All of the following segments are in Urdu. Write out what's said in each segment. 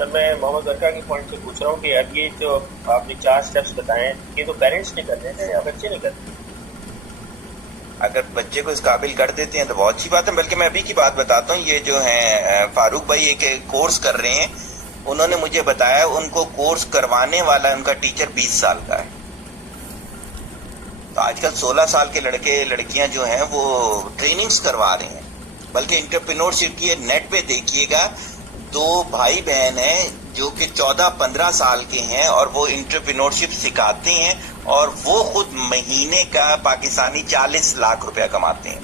سر میں محمد برکا کے پوائنٹ سے پوچھ رہا ہوں کہ اب یہ جو آپ نے 4 اسٹیپس بتائے ہیں یہ تو پیرنٹس نہیں کرتے ہیں یا بچے نہیں کرتے؟ اگر بچے کو اس قابل کر دیتے ہیں تو بہت اچھی بات ہے. بلکہ میں ابھی کی بات بتاتا ہوں, یہ جو ہیں فاروق بھائی ایک کورس کر رہے ہیں, انہوں نے مجھے بتایا ان کو کورس کروانے والا ان کا ٹیچر 20 سال کا ہے. تو آج کل 16 سال کے لڑکے لڑکیاں جو ہیں وہ ٹریننگز کروا رہے ہیں. بلکہ انٹرپرینورشپ کی نیٹ پہ دیکھیے گا, 2 بھائی بہن ہیں جو کہ 14-15 سال کے ہیں اور وہ انٹرپرینورشپ سکھاتے ہیں اور وہ خود مہینے کا پاکستانی 40 لاکھ روپیہ کماتے ہیں.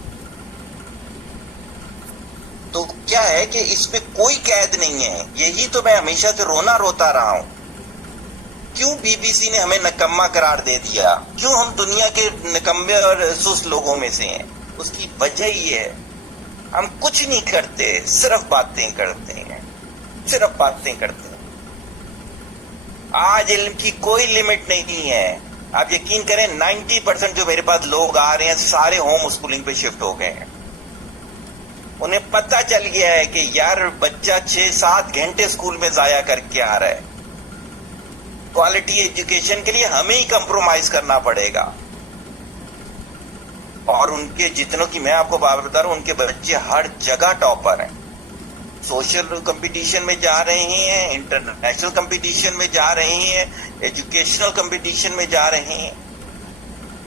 تو کیا ہے کہ اس پہ کوئی قید نہیں ہے. یہی تو میں ہمیشہ سے رونا روتا رہا ہوں, کیوں بی بی سی نے ہمیں نکما قرار دے دیا, کیوں ہم دنیا کے نکمے اور سست لوگوں میں سے ہیں. اس کی وجہ یہ ہے ہم کچھ نہیں کرتے, صرف باتیں کرتے ہیں, صرف باتیں کرتے ہیں. آج علم کی کوئی لمٹ نہیں ہے. آپ یقین کریں 90% جو میرے پاس لوگ آ رہے ہیں سارے ہوم اسکولنگ پہ شفٹ ہو گئے ہیں. انہیں پتہ چل گیا ہے کہ یار بچہ 6-7 گھنٹے اسکول میں ضائع کر کے آ رہا ہے, کوالٹی ایجوکیشن کے لیے ہمیں ہی کمپرومائز کرنا پڑے گا. اور ان کے جتنوں کی میں آپ کو بات بتا رہا ہوں, ان کے بچے ہر جگہ ٹاپر ہیں. سوشل کمپٹیشن میں جا رہے ہیں, انٹرنیشنل کمپٹیشن میں جا رہے ہیں, ایجوکیشنل کمپٹیشن میں جا رہے ہیں.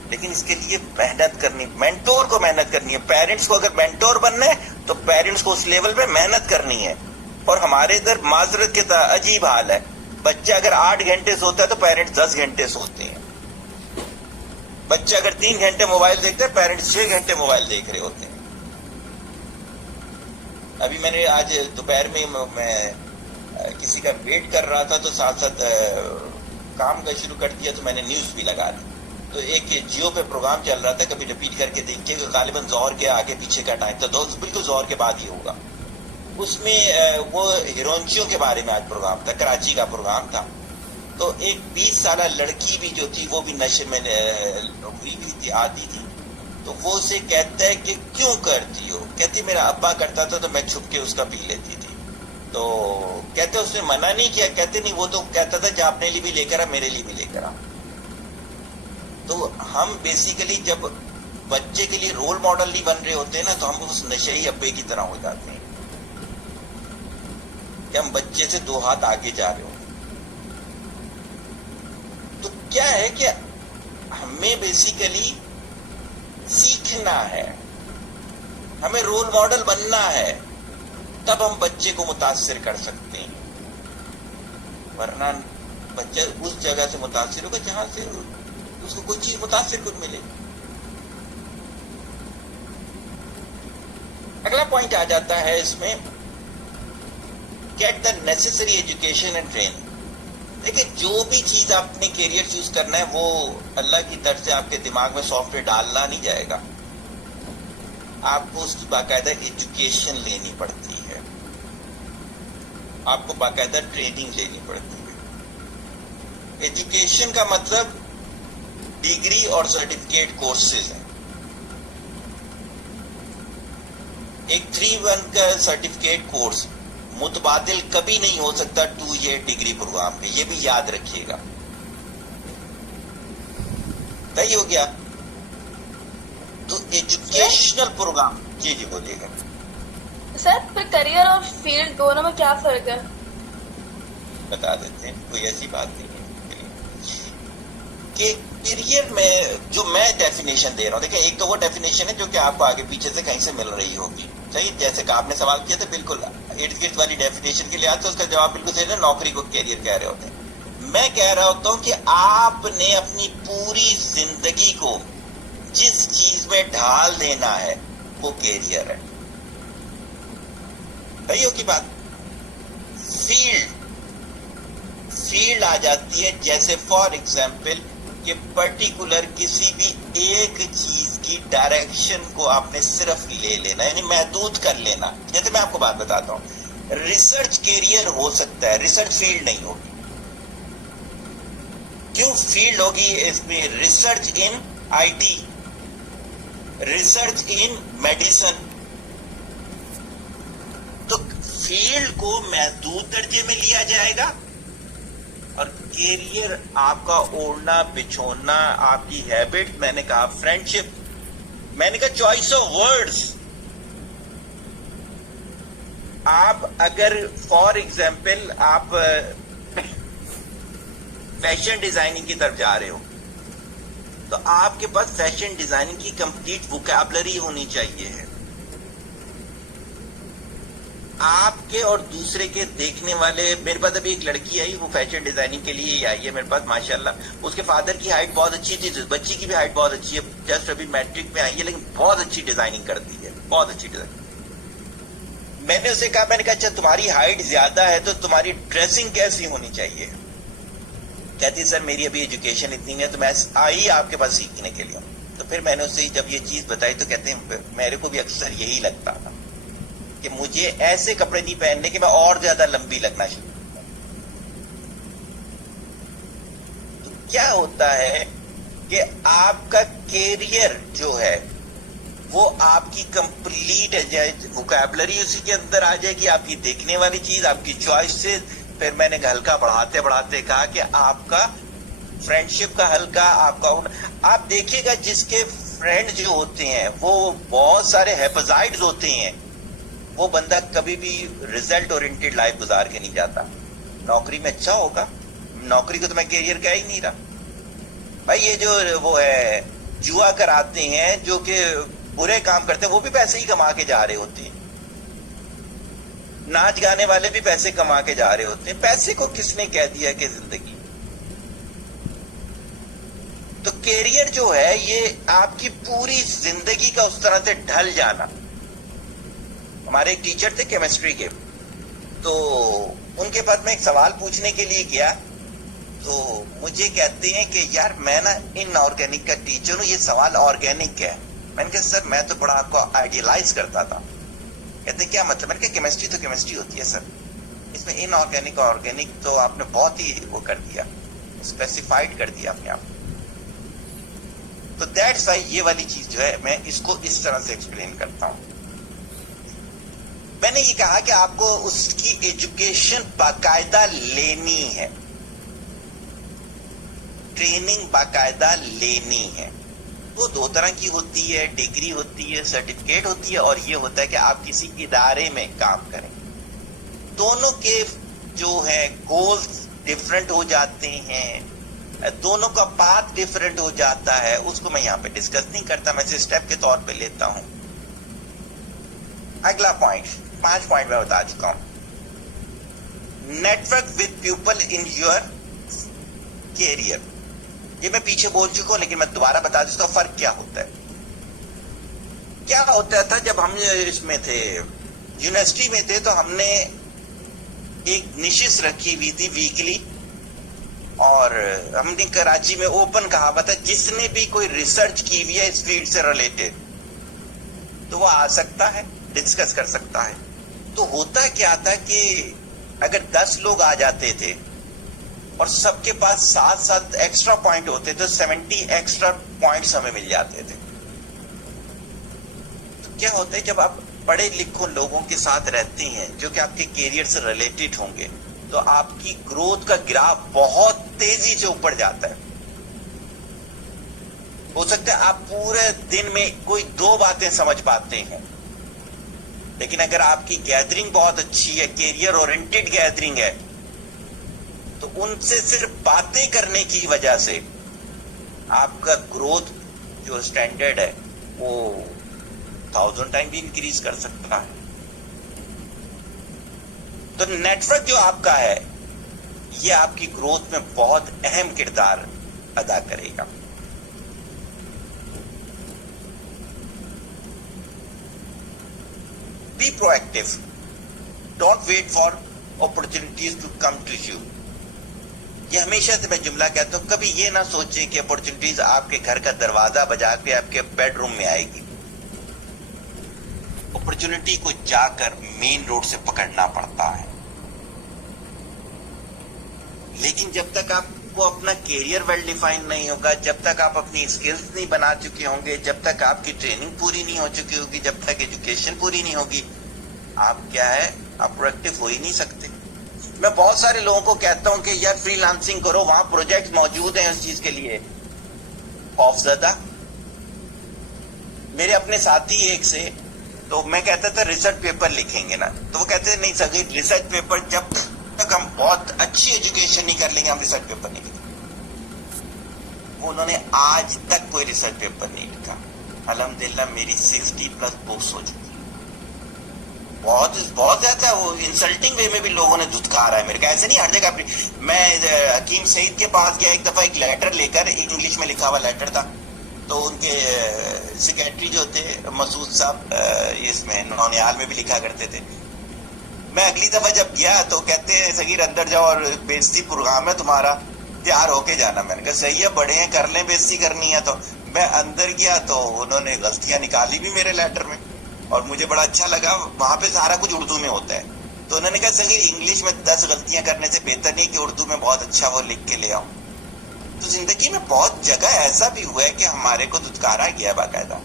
لیکن اس کے لیے محنت کرنی, مینٹور کو محنت کرنی ہے. پیرنٹس کو اگر مینٹور بننا ہے تو پیرنٹس کو اس لیول پہ محنت کرنی ہے. اور ہمارے ادھر معذرت کے عجیب حال ہے, بچہ اگر 8 گھنٹے سوتا ہے تو پیرنٹس 10 گھنٹے سوتے ہیں. بچہ اگر 3 گھنٹے موبائل دیکھتا ہے, پیرنٹس 6 گھنٹے موبائل دیکھ رہے ہوتے ہیں. ابھی میں نے آج دوپہر میں کسی کا ویٹ کر رہا تھا تو ساتھ ساتھ کام کا شروع کر دیا, تو میں نے نیوز بھی لگا دی. تو ایک جیو پہ پروگرام چل رہا تھا, کبھی ریپیٹ کر کے دیکھیے گا, غالباً زہر کے آگے پیچھے کا ٹائم تھا, بالکل زہر کے بعد ہی ہوگا. اس میں وہ ہیرونچیوں کے بارے میں آج پروگرام تھا, کراچی کا پروگرام تھا. تو ایک 20 سالہ لڑکی بھی جو تھی وہ بھی نشے میں ہوئی تھی, آتی تھی. تو وہ اسے کہتا ہے کہ کیوں کرتی ہو, کہتی میرا ابا کرتا تھا تو میں چھپ کے اس کا پی لیتی تھی. تو کہتے اس نے منع نہیں کیا, کہتے نہیں وہ تو کہتا تھا جب اپنے لیے بھی لے کر آ, میرے لیے بھی لے کر آ. تو ہم بیسیکلی جب بچے کے لیے رول ماڈل نہیں بن رہے ہوتے ہیں نا, تو ہم اس نشئی ابے کی طرح ہو جاتے ہیں کہ ہم بچے سے 2 ہاتھ آگے جا رہے ہوں. تو کیا ہے کہ ہمیں بیسیکلی سیکھنا ہے, ہمیں رول ماڈل بننا ہے, تب ہم بچے کو متاثر کر سکتے ہیں. ورنہ بچہ اس جگہ سے متاثر ہوگا جہاں سے اس کو کوئی چیز متاثر کن ملے. اگلا پوائنٹ آ جاتا ہے اس میں, get the necessary education and training. دیکھیں جو بھی چیز آپ نے کیریئر چوز کرنا ہے وہ اللہ کی طرف سے آپ کے دماغ میں سافٹ ویئر ڈالنا نہیں جائے گا. آپ کو اس کی باقاعدہ ایجوکیشن لینی پڑتی ہے, آپ کو باقاعدہ ٹریننگ لینی پڑتی ہے. ایجوکیشن کا مطلب ڈگری اور سرٹیفکیٹ کورسز ہیں. ایک 3-1 کا سرٹیفکیٹ کورس متبادل کبھی نہیں ہو سکتا 2 ایئر ڈگری پروگرام میں, یہ بھی یاد رکھیے گا. صحیح ہو گیا. تو ایجوکیشنل پروگرام, جی بولیے گا. سر پھر کریئر اور فیلڈ دونوں میں کیا فرق ہے؟ بتا دیتے ہیں, کوئی ایسی بات نہیں ہے کہ کیریئر میں جو میں ڈیفینیشن دے رہا ہوں, دیکھیں ایک تو وہ ڈیفینیشن ہے جو کہ آپ کو آگے پیچھے سے کہیں سے مل رہی ہوگی. صحیح, جیسے کہ آپ نے سوال کیا تھا بالکل ارد گرد والی ڈیفینیشن کے لحاظ سے اس کا جواب بالکل صحیح ہے. نوکری کو کیریئر کہہ رہے ہوتے ہیں. میں کہہ رہا ہوتا ہوں کہ آپ نے اپنی پوری زندگی کو جس چیز میں ڈھال دینا ہے وہ کیریئر ہے. صحیح ہوگی بات. فیلڈ آ جاتی ہے, جیسے فار ایگزامپل کہ پرٹیکولر کسی بھی ایک چیز کی ڈائریکشن کو آپ نے صرف لے لینا, یعنی محدود کر لینا. جیسے میں آپ کو بات بتاتا ہوں, ریسرچ کیریئر ہو سکتا ہے, ریسرچ فیلڈ نہیں ہوگی. کیوں فیلڈ ہوگی اس میں؟ Research in I T, research in medicine. تو فیلڈ کو محدود درجے میں لیا جائے گا اور کیریئر آپ کا اوڑھنا بچھونا آپ کی ہیبٹ، میں نے کہا فرینڈشپ، میں نے کہا چوائس آف ورڈز. آپ اگر فار ایگزامپل آپ فیشن ڈیزائننگ کی طرف جا رہے ہو تو آپ کے پاس فیشن ڈیزائننگ کی کمپلیٹ ووکیبلری ہونی چاہیے ہے. آپ کے اور دوسرے کے دیکھنے والے، میرے پاس ابھی ایک لڑکی آئی، وہ فیشن ڈیزائننگ کے لیے ہی آئی ہے میرے پاس ماشاءاللہ. اس کے فادر کی ہائٹ بہت اچھی تھی، بچی کی بھی ہائٹ بہت اچھی ہے، جسٹ ابھی میٹرک میں آئی ہے، لیکن بہت اچھی ڈیزائننگ کرتی ہے، بہت اچھی ڈیزائننگ. میں نے اسے کہا، میں نے کہا اچھا تمہاری ہائٹ زیادہ ہے تو تمہاری ڈریسنگ کیسی ہونی چاہیے؟ کہتی سر میری ابھی ایجوکیشن اتنی نہیں ہے تو میں آئی آپ کے پاس سیکھنے کے لیے. تو پھر میں نے اسے جب یہ چیز بتائی تو کہتے ہیں میرے کو بھی اکثر یہی لگتا تھا کہ مجھے ایسے کپڑے نہیں پہننے کہ میں اور زیادہ لمبی لگنا شروع کروں. تو کیا ہوتا ہے کہ آپ کا کیریئر جو ہے وہ آپ کی کمپلیٹ ووکیبلری اسی کے اندر آ جائے گی، آپ کی دیکھنے والی چیز، آپ کی چوائسز. پھر میں نے ہلکا بڑھاتے بڑھاتے کہا کہ آپ کا فرینڈشپ کا ہلکا، آپ کا آپ دیکھیے گا جس کے فرینڈ جو ہوتے ہیں وہ بہت سارے ہیپازائٹس ہوتے ہیں، وہ بندہ کبھی بھی ریزلٹ اورینٹیڈ لائف گزار کے نہیں جاتا. نوکری میں اچھا ہوگا، نوکری کو تو میں کیریئر کہہ ہی نہیں رہا بھائی. یہ جو وہ ہے جوا کراتے ہیں، جو کہ برے کام کرتے ہیں، وہ بھی پیسے ہی کما کے جا رہے ہوتے ہیں. ناچ گانے والے بھی پیسے کما کے جا رہے ہوتے ہیں. پیسے کو کس نے کہہ دیا کہ زندگی؟ تو کیریئر جو ہے یہ آپ کی پوری زندگی کا اس طرح سے ڈھل جانا. ہمارے ایک ٹیچر تھے کیمسٹری کے، تو ان کے پاس میں ایک سوال پوچھنے کے لیے گیا تو مجھے کہتے ہیں کہ یار میں نا ان آرگینک کا ٹیچر ہوں، یہ سوال آرگینک ہے. میں نے کہا سر میں تو بڑا آپ کو آئیڈیلائز کرتا تھا. کہتے ہیں کیا مطلب؟ میں نے کہا کیمسٹری تو کیمسٹری ہوتی ہے سر، اس میں ان آرگینک اور آرگینک تو آپ نے بہت ہی وہ کر دیا، اسپیسیفائڈ کر دیا اپنے آپ. تو دیٹس وائی یہ والی چیز جو ہے میں اس کو اس طرح سے ایکسپلین کرتا ہوں. میں نے یہ کہا کہ آپ کو اس کی ایجوکیشن باقاعدہ لینی ہے، ٹریننگ باقاعدہ لینی ہے. وہ دو طرح کی ہوتی ہے، ڈگری ہوتی ہے، سرٹیفکیٹ ہوتی ہے، اور یہ ہوتا ہے کہ آپ کسی ادارے میں کام کریں. دونوں کے جو ہے گولز ڈفرنٹ ہو جاتے ہیں، دونوں کا پاتھ ڈفرنٹ ہو جاتا ہے. اس کو میں یہاں پہ ڈسکس نہیں کرتا، میں اسے اسٹیپ کے طور پہ لیتا ہوں. اگلا پوائنٹ، 5 پوائنٹ میں بتا چکا ہوں. Network with people in your career. یہ میں پیچھے بول چکا ہوں لیکن میں دوبارہ بتا دیتا ہوں فرق کیا ہوتا ہے. کیا ہوتا تھا جب ہم اس میں تھے، یونیورسٹی میں تھے، تو ہم نے ایک نشست رکھی ہوئی تھی ویکلی، اور ہم نے کراچی میں اوپن کہا ہوا تھا جس نے بھی کوئی ریسرچ کی ہوئی ہے اس فیلڈ سے ریلیٹڈ تو وہ آ سکتا ہے، ڈسکس کر سکتا ہے. تو ہوتا کیا تھا کہ اگر 10 لوگ آ جاتے تھے اور سب کے پاس 7 ایکسٹرا پوائنٹ ہوتے تو 70 ایکسٹرا پوائنٹس ہمیں مل جاتے تھے. تو کیا ہوتا ہے جب آپ پڑھے لکھوں لوگوں کے ساتھ رہتے ہیں جو کہ آپ کے کیریئر سے ریلیٹڈ ہوں گے تو آپ کی گروتھ کا گراف بہت تیزی سے اوپر جاتا ہے. ہو سکتا ہے آپ پورے دن میں کوئی 2 باتیں سمجھ پاتے ہیں، لیکن اگر آپ کی گیدرنگ بہت اچھی ہے، کیریئر اورینٹڈ گیدرنگ ہے، تو ان سے صرف باتیں کرنے کی وجہ سے آپ کا گروتھ جو اسٹینڈرڈ ہے وہ 1000 ٹائم بھی انکریز کر سکتا ہے. تو نیٹورک جو آپ کا ہے یہ آپ کی گروتھ میں بہت اہم کردار ادا کرے گا. Be proactive. Don't wait for opportunities to come to you. یہ ہمیشہ سے میں جملہ کہتا ہوں، کبھی یہ نہ سوچیں کہ اپرچونٹیز آپ کے گھر کا دروازہ بجا کے آپ کے بیڈ روم میں آئے گی. اپرچونٹی کو جا کر مین روڈ سے پکڑنا پڑتا ہے. لیکن جب تک آپ کو اپنا کیریئر ویل ڈیفائن نہیں ہوگا، جب تک آپ اپنی اسکلز نہیں بنا چکے ہوں گے، جب تک آپ کی ٹریننگ پوری نہیں ہو چکی ہوگی، جب تک ایجوکیشن پوری نہیں ہوگی، آپ کیا ہے آپ پروڈکٹیو ہو ہی نہیں سکتے. میں بہت سارے لوگوں کو کہتا ہوں کہ یار فری لانسنگ کرو, وہاں پروجیکٹ موجود ہیں اس چیز کے لیے. خوف زدہ میرے اپنے ساتھی ایک سے, تو میں کہتا تھا ریسرچ پیپر لکھیں گے نا, تو وہ کہتے تھے نہیں سگی ریسرچ پیپر جب تک ہم بہت اچھی ایجوکیشن نہیں کر لیں گے ہم ریسرچ پیپر نہیں لکھیں. انہوں نے آج تک کوئی ریسرچ پیپر نہیں لکھا. الحمدللہ میری 60+ بکس ہو چکی. بہت بہت زیادہ وہ انسلٹنگ وے میں بھی لوگوں نے دھتکارا ہے میرے کو. ایسے نہیں ہر جگہ. میں حکیم سعید کے پاس گیا ایک دفعہ, ایک لیٹر لے کر, انگلش میں لکھا ہوا لیٹر تھا, تو ان کے سیکریٹری جو تھے مسعود صاحب, اس میں نونیال میں بھی لکھا کرتے تھے. میں اگلی دفعہ جب گیا تو کہتے ہیں صغیر اندر جاؤ اور بےزتی پروگرام ہے تمہارا, تیار ہو کے جانا. میں نے کہا صحیح ہے, بڑے ہیں, کر لیں, بےزتی کرنی ہے. تو میں اندر گیا تو انہوں نے غلطیاں نکالی بھی میرے لیٹر میں, اور مجھے بڑا اچھا لگا. وہاں پہ سارا کچھ اردو میں ہوتا ہے, تو انہوں نے کہا صغیر انگلش میں 10 غلطیاں کرنے سے بہتر نہیں کہ اردو میں بہت اچھا وہ لکھ کے لے آؤں. تو زندگی میں بہت جگہ ایسا بھی ہوا ہے کہ ہمارے کو دھتکارا گیا باقاعدہ,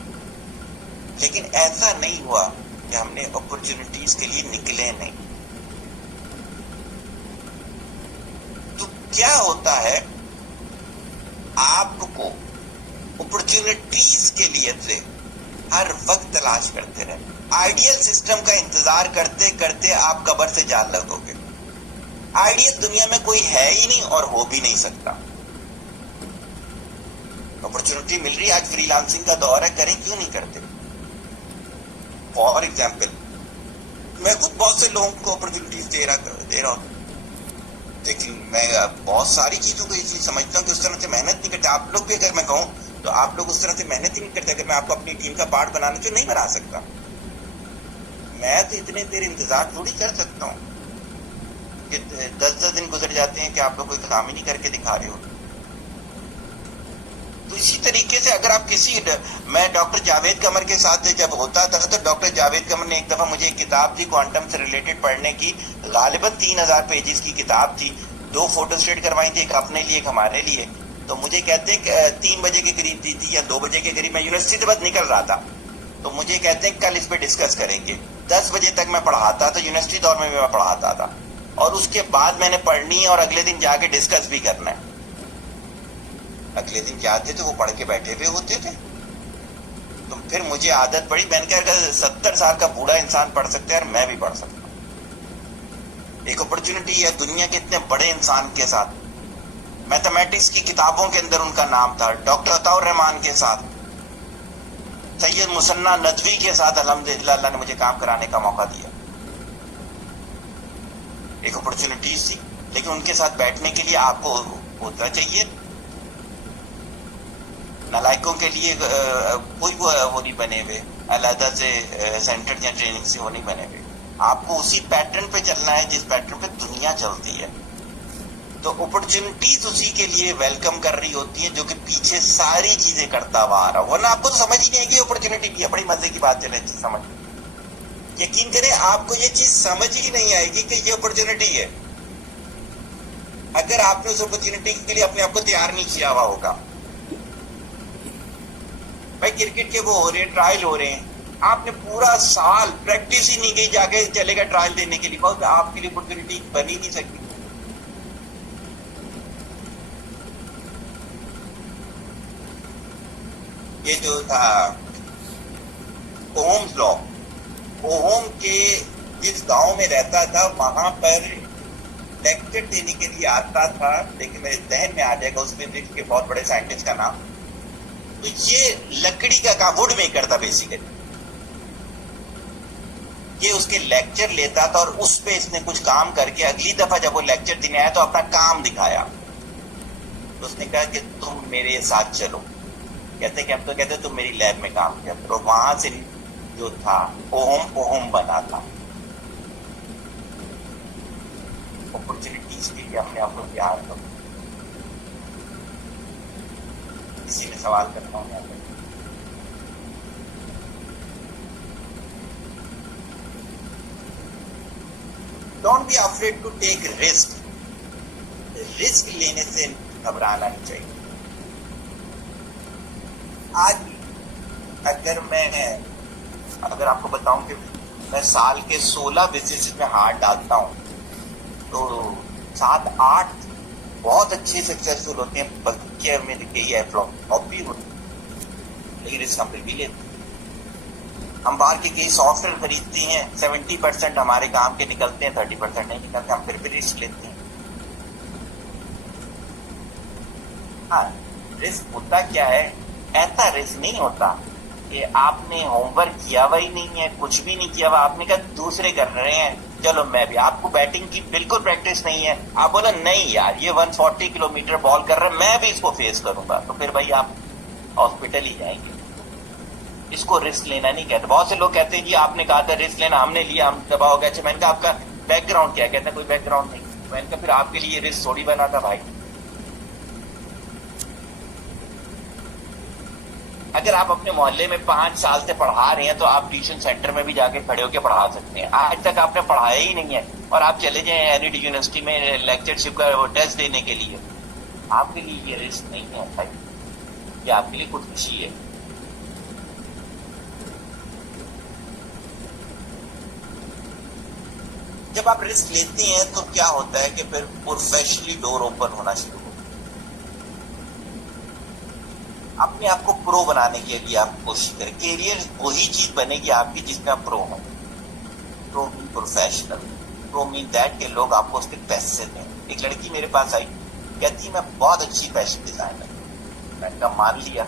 لیکن ایسا نہیں ہوا کہ ہم نے اپرچونٹیز کے لیے نکلے نہیں. تو کیا ہوتا ہے, آپ کو اپرچونٹیز کے لیے سے ہر وقت تلاش کرتے رہے. آئیڈیل سسٹم کا انتظار کرتے کرتے آپ قبر سے جان لگو گے. آئیڈیل دنیا میں کوئی ہے ہی نہیں اور ہو بھی نہیں سکتا. اپرچونٹی مل رہی ہے, آج فری لانسنگ کا دور ہے, کریں کیوں نہیں کرتے. فار ایگزامپل میں خود بہت سے لوگوں کو اپرچونٹیز دے رہا ہوں, لیکن میں بہت ساری چیزوں کو یہ چیز سمجھتا ہوں کہ اس طرح سے محنت نہیں کرتے. آپ لوگ بھی اگر میں کہوں تو آپ لوگ اس طرح سے محنت ہی نہیں کرتے. اگر میں آپ کو اپنی ٹیم کا پارٹ بنانا چاہوں نہیں بنا سکتا. میں تو اتنے دیر انتظار تھوڑی کر سکتا ہوں کہ 10 دن گزر جاتے ہیں کہ آپ لوگ کوئی کام ہی نہیں کر کے دکھا رہے ہو. تو اسی طریقے سے اگر آپ کسی, میں ڈاکٹر جاوید قمر کے ساتھ جب ہوتا تھا تو ڈاکٹر جاوید قمر نے ایک دفعہ مجھے ایک کتاب دی کوانٹم سے ریلیٹڈ پڑھنے کی, غالباً 3000 پیجز کی کتاب تھی. 2 فوٹو اسٹیٹ کروائی تھی, ایک اپنے لیے ایک ہمارے لیے. تو مجھے کہتے ہیں کہ 3 بجے کے قریب دی تھی یا 2 بجے کے قریب, میں یونیورسٹی سے بس نکل رہا تھا. تو مجھے کہتے ہیں کل اس پہ ڈسکس کریں گے. 10 بجے تک میں پڑھاتا تھا, یونیورسٹی دور میں بھی میں پڑھاتا تھا, اور اس کے بعد میں نے پڑھنی ہے اور اگلے دن جا کے ڈسکس بھی کرنا ہے. اگلے دن جاتے تھے وہ پڑھ کے بیٹھے ہوئے ہوتے تھے. تو پھر مجھے عادت پڑی, میں نے کہا اگر 70 سال کا بوڑھا انسان پڑھ سکتا ہے اور میں بھی پڑھ سکتا ہوں. ایک اپرچونٹی ہے دنیا کے اتنے بڑے انسان کے ساتھ. میتھمیٹکس کی کتابوں کے اندر ان کا نام تھا. ڈاکٹر عطاء الرحمان کے ساتھ, سید مصنع ندوی کے ساتھ الحمدللہ اللہ نے مجھے کام کرانے کا موقع دیا. ایک اپرچونٹیز تھی, لیکن ان کے ساتھ بیٹھنے کے لیے آپ کو ہوتا چاہیے. نالائکوں کے لیے کوئی وہ نہیں بنے ہوئے علیحدہ سے سینٹر یا ٹریننگ سے وہ نہیں بنے ہوئے. آپ کو اسی پیٹرن پہ چلنا ہے جس پیٹرن پہ دنیا چلتی ہے. تو اپرچونٹیز اسی کے لیے ویلکم کر رہی ہوتی ہیں جو کہ پیچھے ساری چیزیں کرتا ہوا آ رہا. ورنہ آپ کو تو سمجھ ہی نہیں ہے کہ اپرچونٹی کی ہے. بڑی مزے کی بات چلے چیز سمجھ, یقین کریں آپ کو یہ چیز سمجھ ہی نہیں آئے گی کہ یہ اپرچونٹی ہے اگر آپ نے اس اپرچونٹی کے لیے اپنے آپ کو تیار نہیں کیا ہوا ہوگا. بھائی کرکٹ کے وہ ہو رہے ہیں, ٹرائل ہو رہے ہیں, آپ نے پورا سال پریکٹس ہی نہیں کی, جا کے چلے گا ٹرائل دینے کے لیے, بہت آپ کے لیے اپرچونٹی بن ہی نہیں سکتی. یہ جو تھا اوہمز لا, اوہم کے جس گاؤں میں رہتا تھا وہاں پر لیکچر دینے کے لیے آتا تھا, لیکن میرے ذہن میں آ جائے گا اس فزکس کے بہت بڑے سائنٹسٹ کا نام. تو یہ لکڑی کا کام, ووڈ میکر تھا بیسیکلی. یہ اس کے لیکچر لیتا تھا اور اس پہ اس نے کچھ کام کر کے اگلی دفعہ جب وہ لیکچر دینے آیا تو اپنا کام دکھایا. تو اس نے کہا کہ تم میرے ساتھ چلو. کہتے کہ اب تو کہتے تم میری لیب میں کام کیا کرو. وہاں سے جو تھا اوہم بنا تھا. اپرچونٹیز کے لیے اپنے آپ کو تیار کرو. اسی میں سوال کرتا ہوں. Don't be afraid to take risk. Risk لینے سے گھبرانا نہیں چاہیے. آج اگر آپ کو بتاؤں کہ میں سال کے 16 بزنس میں ہاتھ ڈالتا ہوں تو 7-8 بہت اچھے سکسیسفل ہوتے ہیں، بلکہ میں نے کہی ہے فلوپ بھی ہوتے ہیں، لیکن رسک ہم پھر بھی لیتے ہیں۔ ہم باہر کے کئی سافٹ ویئر خریدتے ہیں، 70% ہمارے کام کے نکلتے ہیں، 30% نہیں نکلتے، ہم پھر بھی رسک لیتے ہیں۔ ہاں، رسک ہوتا کیا ہے، ایسا رسک نہیں ہوتا کہ آپ نے ہوم ورک کیا ہوا ہی نہیں ہے، کچھ بھی نہیں کیا ہوا، آپ نے کہا دوسرے کر رہے ہیں چلو میں بھی، آپ کو بیٹنگ کی بالکل پریکٹس نہیں ہے، آپ بولا نہیں یار یہ 140 کلومیٹر بال کر رہا ہے میں بھی اس کو فیس کروں گا، تو پھر بھائی آپ ہاسپٹل ہی جائیں گے۔ اس کو رسک لینا نہیں کہتے۔ بہت سے لوگ کہتے ہیں جی آپ نے کہا تھا رسک لینا، ہم نے لیا، ہم تباہ ہو گیا۔ اچھا میں نے کہا آپ کا بیک گراؤنڈ کیا؟ کہتے ہیں کوئی بیک گراؤنڈ نہیں۔ میں نے کہا پھر آپ کے لیے یہ رسک تھوڑی بنا تھا بھائی۔ اگر آپ اپنے محلے میں 5 سال سے پڑھا رہے ہیں تو آپ ٹیوشن سینٹر میں بھی جا کے کھڑے ہو کے پڑھا سکتے ہیں۔ آج تک آپ نے پڑھایا ہی نہیں ہے اور آپ چلے جائیں اینڈ یونیورسٹی میں لیکچرشپ کا ٹیسٹ دینے کے لیے، آپ کے لیے یہ رسک نہیں ہے بھائی، یہ آپ کے لیے خودکشی ہے۔ جب آپ رسک لیتے ہیں تو کیا ہوتا ہے کہ پھر پروفیشنلی ڈور اوپن ہونا شروع ہوتا ہے۔ اپنے آپ کو پرو بنانے کے لیے آپ کوشش کریں۔ کیریئر وہی چیز بنے گی آپ کی جس میں آپ پرو ہوں۔ پرو مین پروفیشنل، پرو مین دیٹ کہ لوگ آپ کو اس کے پیسے دیں۔ ایک لڑکی میرے پاس آئی، کہتی میں بہت اچھی فیشن ڈیزائنر، میں نے کہا مان لیا۔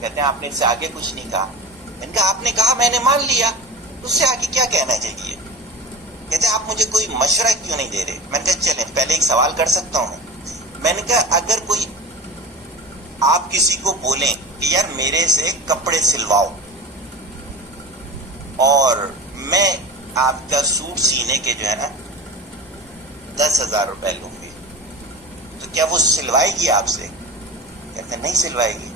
کہتے ہیں آپ نے اس سے آگے کچھ نہیں کہا۔ میں نے کہا آپ نے کہا میں نے مان لیا، اس سے آگے کیا کہنا چاہیے؟ کہتے ہیں آپ مجھے کوئی مشورہ کیوں نہیں دے رہے؟ میں نے کہا چلیں پہلے ایک سوال کر سکتا ہوں۔ میں نے کہا اگر کوئی آپ کسی کو بولیں کہ یار میرے سے کپڑے سلواؤ اور میں آپ کا سوٹ سینے کے جو ہے نا 10,000 روپے لوں گی، تو کیا وہ سلوائے گی آپ سے؟ کہتے نہیں سلوائے گی۔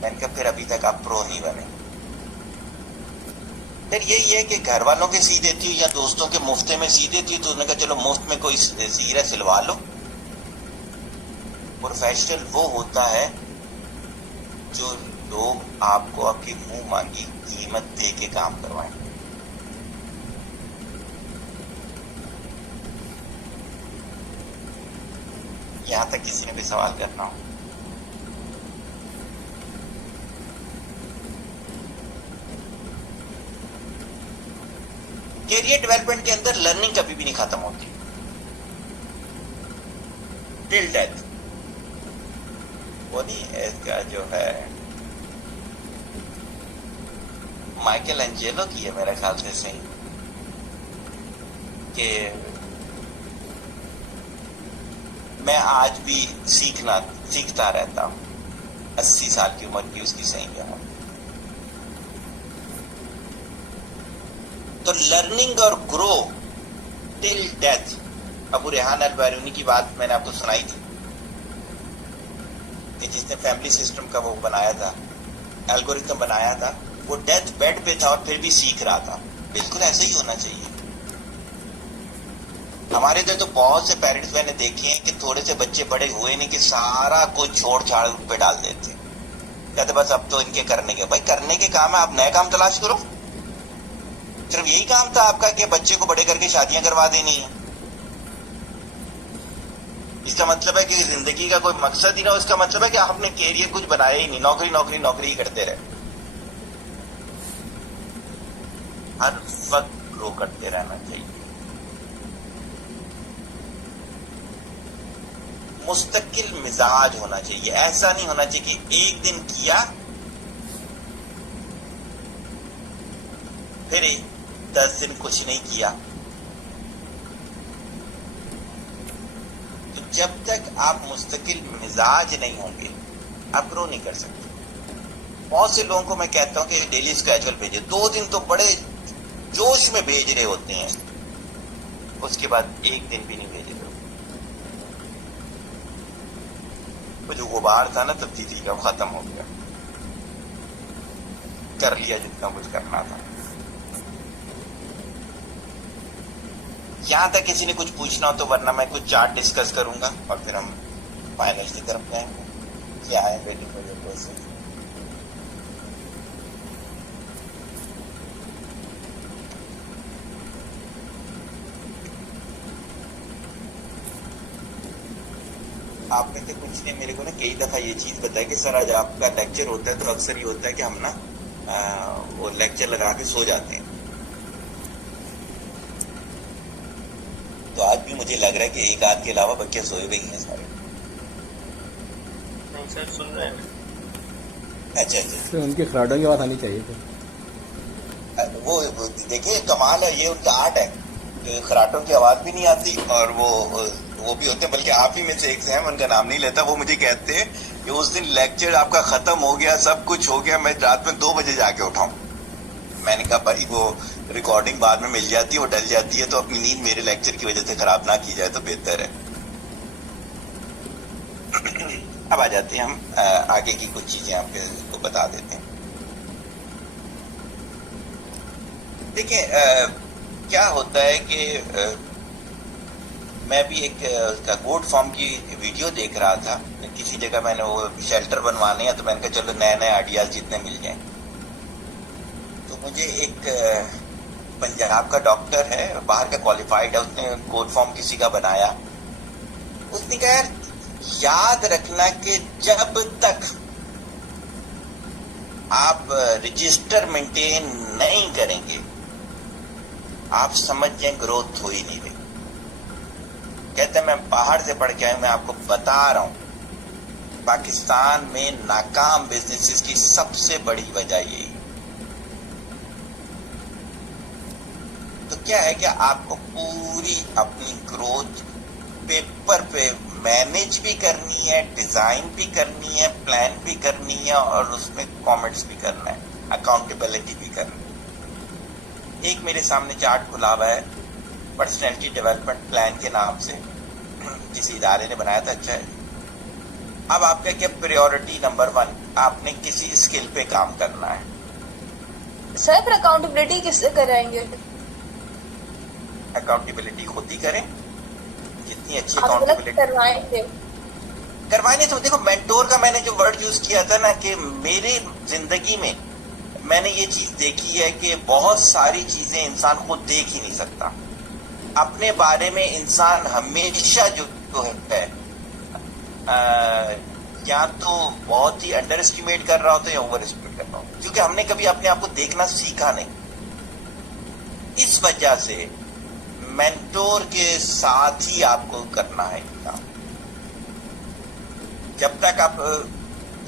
میں نے کہا پھر ابھی تک آپ پرو نہیں بنے۔ پھر یہی ہے کہ گھر والوں کے سی دیتی ہو یا دوستوں کے مفت میں سی دیتی ہو، تو انہوں نے کہا چلو مفت میں کوئی سی رہا سلوا لو۔ پروفیشنل وہ ہوتا ہے جو لوگ آپ کو آپ کی منہ مانگی قیمت دے کے کام کروائیں۔ یہاں تک کسی نے بھی سوال کرنا ہو؟ کیریئر ڈیولپمنٹ کے اندر لرننگ کبھی بھی نہیں ختم ہوتی، ٹل ڈیتھ۔ وہ نہیں اس کا جو ہے مائیکل انجیلو کی ہے میرے خیال سے صحیح، کہ میں آج بھی سیکھتا رہتا ہوں، 80 سال کی عمر کی اس کی صحیح ہے۔ تو لرننگ اور گرو ٹل ڈیتھ۔ ابو ریحان البیرونی کی بات میں نے آپ کو سنائی تھی کہ جس نے فیملی سسٹم کا وہ بنایا تھا، الگوریتم بنایا تھا، وہ ڈیتھ بیڈ پہ تھا اور پھر بھی سیکھ رہا تھا۔ بالکل ایسا ہی ہونا چاہیے۔ ہمارے ادھر تو بہت سے پیرنٹس میں نے دیکھے ہیں کہ تھوڑے سے بچے بڑے ہوئے نہیں کہ سارا کچھ چھوڑ چھاڑ پہ ڈال دیتے، کہتے بس اب تو ان کے کرنے کے۔ بھائی کرنے کے کام ہے، آپ نئے کام تلاش کرو۔ صرف یہی کام تھا آپ کا کہ بچے کو بڑے کر کے شادیاں کروا دینی ہیں؟ اس کا مطلب ہے کہ زندگی کا کوئی مقصد ہی نہ ہو۔ اس کا مطلب ہے کہ آپ نے کیریئر کچھ بنایا ہی نہیں، نوکری نوکری نوکری ہی کرتے رہے۔ ہر وقت گرو کرتے رہنا چاہیے۔ مستقل مزاج ہونا چاہیے، ایسا نہیں ہونا چاہیے کہ ایک دن کیا پھر 10 دن کچھ نہیں کیا۔ تو جب تک آپ مستقل مزاج نہیں ہوں گے آپ گرو نہیں کر سکتے۔ بہت سے لوگوں کو میں کہتا ہوں کہ ڈیلی اسکیجول بھیجے، 2 دن تو بڑے جوش میں بھیج رہے ہوتے ہیں، اس کے بعد ایک دن بھی نہیں بھیجے۔ وہ جو غبار تھا نا تبدیلی کا وہ ختم ہو گیا، کر لیا جتنا کچھ کرنا تھا۔ یہاں تک کسی نے کچھ پوچھنا ہو تو، ورنہ میں کچھ چارٹ ڈسکس کروں گا اور پھر ہم فائنل کی طرف جائیں گے۔ کیا ہے بیٹی کو یہ کوشچن؟ آپ میں سے کچھ نے میرے کو نا کئی دفعہ یہ چیز بتائی کہ سر آج آپ کا لیکچر ہوتا ہے تو اکثر یہ ہوتا ہے کہ ہم نا وہ لیکچر لگا کے سو جاتے ہیں. تو آج بھی مجھے لگ رہا ہے کہ ایک آدھ کے علاوہ بچے سوئے ہوئے ہی ہیں سارے. نہیں سر سن رہے ہیں. اچھا اچھا. پھر ان کی خراٹوں کی بات آنی چاہیے تھی. وہ دیکھیے کمال ہے، یہ ان کا آرٹ ہے کہ خراٹوں کی آواز بھی نہیں آتی اور وہ بھی ہوتے ہیں. بلکہ آپ ہی میں سے ایک سے ہیں، میں ان کا نام نہیں لیتا، وہ مجھے کہتے ہیں کہ اس دن لیکچر آپ کا ختم ہو گیا، سب کچھ ہو گیا، میں رات میں 2 بجے جا کے اٹھاؤں. میں نے کہا بھائی وہ ریکارڈنگ بعد میں مل جاتی ہے، وہ ڈل جاتی ہے، تو اپنی نیند میرے لیکچر کی وجہ سے خراب نہ کی جائے تو بہتر ہے. اب آ جاتے ہیں ہم آگے کی کچھ چیزیں آپ کو بتا دیتے ہیں. دیکھیں کیا ہوتا ہے کہ میں بھی ایک گوڈ فارم کی ویڈیو دیکھ رہا تھا. کسی جگہ میں نے وہ شیلٹر بنوانے ہیں تو میں نے کہا چلو نئے آئیڈیاز جتنے مل جائیں. تو مجھے ایک پنجاب کا ڈاکٹر ہے، باہر کا کوالیفائڈ ہے، اس نے گوڈ فارم کسی کا بنایا. اس نے کہا یار یاد رکھنا کہ جب تک آپ رجسٹر مینٹین نہیں کریں گے آپ سمجھ جائیں گروتھ ہو ہی نہیں رہی. کہتے ہیں میں باہر سے پڑھ کے آئے، میں آپ کو بتا رہا ہوں پاکستان میں ناکام بزنسز کی سب سے بڑی وجہ یہی. تو کیا ہے کہ آپ کو پوری اپنی گروتھ پیپر پہ مینج بھی کرنی ہے، ڈیزائن بھی کرنی ہے، پلان بھی کرنی ہے، اور اس میں کامنٹس بھی کرنا ہے، اکاؤنٹیبلٹی بھی کرنی ہے. ایک میرے سامنے چارٹ کھلا ہوا ہے پرسنالٹی ڈیولپمنٹ پلان کے نام سے، کسی ادارے نے بنایا تھا. اچھا ہے، اب آپ کا کیا پریورٹی نمبر 1 آپ نے کسی اسکل پہ کام کرنا ہے. سر پھر اکاؤنٹیبلٹی کس سے کرائیں گے؟ اکاؤنٹیبلٹی خود ہی کریں، جتنی اچھی آپ غلط اکاؤنٹیبلٹی کروائیں گے. کروانے. تو دیکھو مینٹور کا میں نے جو ورڈ یوز کیا تھا نا، کہ میری زندگی میں میں نے یہ چیز دیکھی ہے کہ بہت ساری چیزیں انسان خود دیکھ ہی نہیں سکتا. اپنے بارے میں انسان ہمیشہ جو ہے یا تو بہت ہی انڈر اسٹیمیٹ کر رہا ہوتا ہے یا اوور اسٹیمیٹ کر رہا ہوتا، کیونکہ ہم نے کبھی اپنے آپ کو دیکھنا سیکھا نہیں. اس وجہ سے مینٹور کے ساتھ ہی آپ کو کرنا ہے یہ کام. جب تک آپ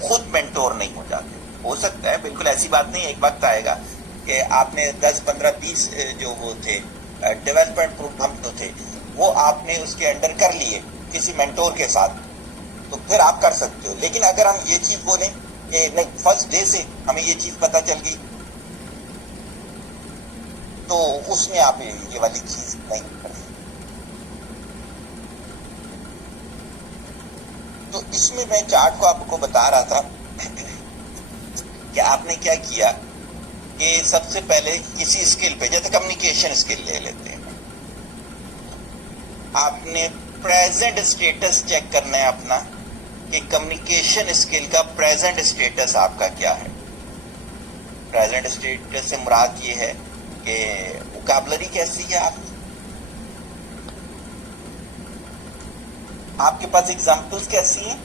خود مینٹور نہیں ہو جاتے. ہو سکتا ہے بالکل ایسی بات نہیں، ایک وقت آئے گا کہ آپ نے 10 15 20 جو وہ تھے ڈیولپمنٹ پروگرام جو تھے وہ آپ نے اس کے انڈر کر لیے کسی مینٹور کے ساتھ، تو پھر آپ کر سکتے ہو. لیکن اگر ہم یہ چیز بولیں کہ نہیں فرسٹ ڈے سے ہمیں یہ چیز پتہ چل گئی، تو اس میں آپ یہ والی چیز نہیں کر سکتے. تو اس میں میں چارٹ کو آپ کو بتا رہا تھا کہ آپ نے کیا کیا کہ سب سے پہلے کسی اسکل پہ، جیسے کمیونیکیشن اسکل لے لیتے ہیں، آپ نے پریزنٹ اسٹیٹس چیک کرنا ہے اپنا کہ کمیونیکیشن اسکل کا پریزنٹ اسٹیٹس آپ کا کیا ہے. پریزنٹ اسٹیٹس سے مراد یہ ہے کہ ووکیبلری کیسی ہے آپ کے پاس ایگزامپلس کیسی ہیں،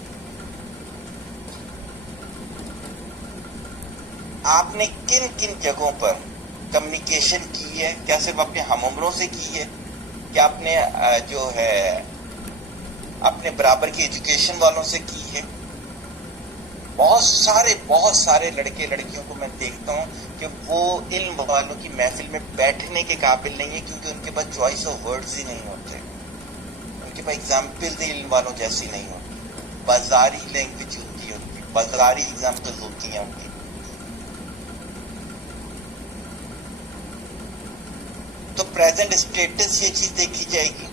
آپ نے کن کن جگہوں پر کمیونیکیشن کی ہے. کیا صرف اپنے ہم عمروں سے کی ہے، کیا آپ نے جو ہے اپنے برابر کی ایجوکیشن والوں سے کی ہے. بہت سارے لڑکے لڑکیوں کو میں دیکھتا ہوں کہ وہ علم والوں کی محفل میں بیٹھنے کے قابل نہیں ہے، کیونکہ ان کے پاس چوائس آف ورڈز ہی نہیں ہوتے، ان کے پاس ایگزامپل علم والوں جیسی نہیں ہوتی. بازاری لینگویج ہوتی ہے ان کی، بازاری ایگزامپل ہوتی ہیں ان کی. تو پریزنٹ اسٹیٹس یہ چیز دیکھی جائے گی.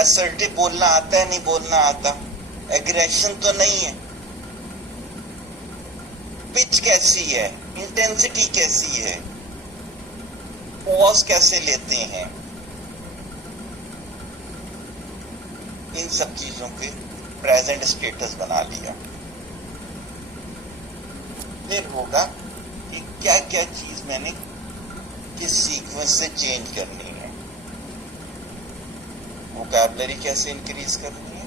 اسرٹیو بولنا آتا ہے نہیں بولنا آتا، ایگریشن تو نہیں ہے، پچ کیسی ہے، انٹینسٹی کیسی ہے، پوز کیسے لیتے ہیں، ان سب چیزوں کے پریزنٹ اسٹیٹس بنا لیا. پھر ہوگا کہ کیا کیا چیز میں نے کس سیکوینس سے چینج کرنی ہے، ووکیبلری کیسے انکریز کرنی ہے،